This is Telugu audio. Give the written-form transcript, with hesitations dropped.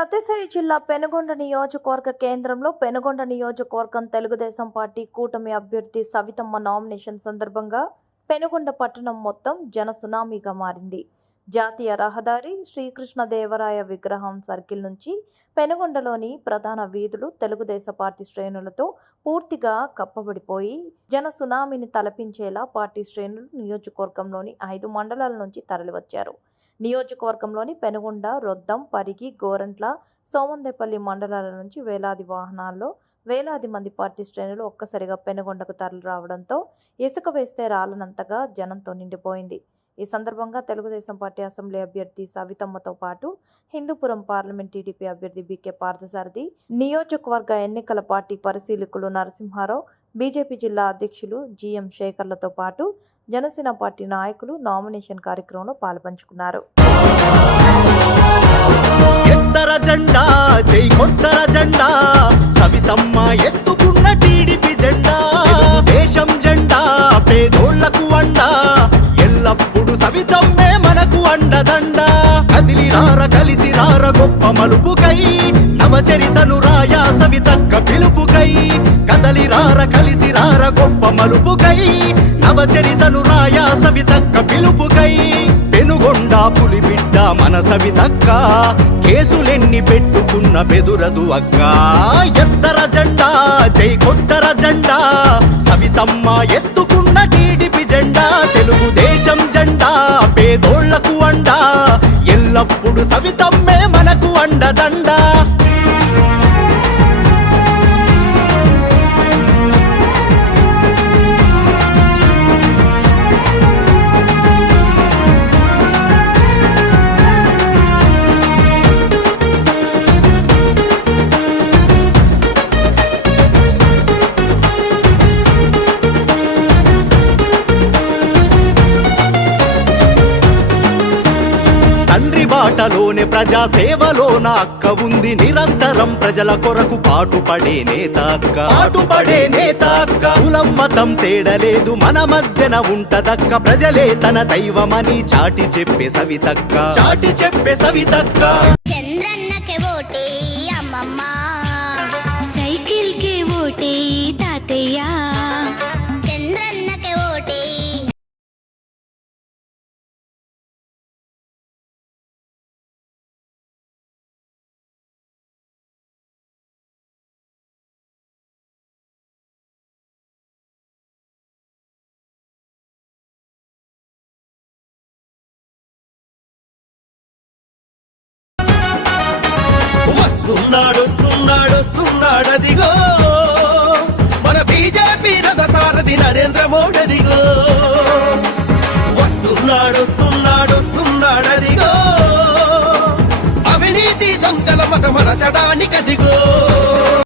సత్యసాయి జిల్లా పెనుగొండ నియోజకవర్గ కేంద్రంలో పెనుగొండ నియోజకవర్గం తెలుగుదేశం పార్టీ కూటమి అభ్యర్థి సవితమ్మ నామినేషన్ సందర్భంగా పెనుగొండ పట్టణం మొత్తం జన సునామీగా మారింది. జాతీయ రహదారి శ్రీకృష్ణదేవరాయ విగ్రహం సర్కిల్ నుంచి పెనుగొండలోని ప్రధాన వీధులు తెలుగుదేశ పార్టీ శ్రేణులతో పూర్తిగా కప్పబడిపోయి జన సునామీని తలపించేలా పార్టీ శ్రేణులు నియోజకవర్గంలోని 5 మండలాల నుంచి తరలివచ్చారు. నియోజకవర్గంలోని పెనుగొండ, రొద్దం, పరిగి, గోరంట్ల, సోమందేపల్లి మండలాల నుంచి వేలాది వాహనాల్లో వేలాది మంది పార్టీ శ్రేణులు ఒక్కసారిగా పెనుగొండకు తరలి రావడంతో ఇసుక వేస్తే రాలనంతగా జనంతో నిండిపోయింది. ఈ సందర్భంగా తెలుగుదేశం పార్టీ అసెంబ్లీ అభ్యర్థి సవితమ్మతో పాటు హిందూపురం పార్లమెంట్ టీడీపీ అభ్యర్థి బీకే పార్థసారథి, నియోజకవర్గ ఎన్నికల పార్టీ పరిశీలకులు నరసింహారావు, బీజేపీ జిల్లా అధ్యక్షులు జిఎం శేఖర్లతో పాటు జనసేన పార్టీ నాయకులు నామినేషన్ కార్యక్రమంలో పాల్పంచుకున్నారు. ఎత్తర జెండా జై కొత్తర జెండా సవితమ్మ ఎత్తుకున్న టీడీపీ జెండా, దేశం జెండా పేదోళ్లకు అండ, ఎల్లప్పుడు సవితమ్మే మనకు అండదండ. కదిలి రార కలిసి రార గొప్ప మలుపుకై, నవచరితను రాయా సవితక్క పిలుపుకై. కదలి రార కలిసి రార గొప్ప మలుపుకై, నవచరితను రాయా సవితక్క పిలుపుకై. పెనుగొండ పులిబిడ్డ మన సవితక్క, కేసులెన్ని పెట్టుకున్న బెదురదు అక్క. ఎత్తర జెండా జై కొత్తర జెండా సవితమ్మ ఎత్తుకున్న టీడీపీ జెండా, తెలుగుదేశం జెండా పేదోళ్లకు అండ, ఎల్లప్పుడు సవితమ్మే మనకు అండదండ. తండ్రి బాటలోనే ప్రజా సేవలోన అక్క ఉంది, నిరంతరం ప్రజల కొరకు పాటుపడే నేత అక్క. పాటుపడే నేత అక్క, కులం మతం తేడలేదు మన మధ్యన ఉంటదక్క. ప్రజలే తన దైవమని చాటి చెప్పే సవితక్క, చాటి చెప్పే సవితక్క. చంద్రన్నకే ఓటే అమ్మమ్మ, సైకిల్ కే ఓటే తాతయ్య, చంద్రన్నకే ఓటే. వస్తున్నాడొస్తున్నాడొస్తున్నాడదిగో మన బీజేపీ రథ సారథి నరేంద్ర మోడీదిగో. వస్తున్నాడొస్తున్నాడొస్తున్నాడదిగో, అవినీతి దొంగల మత మరచడానికదిగో.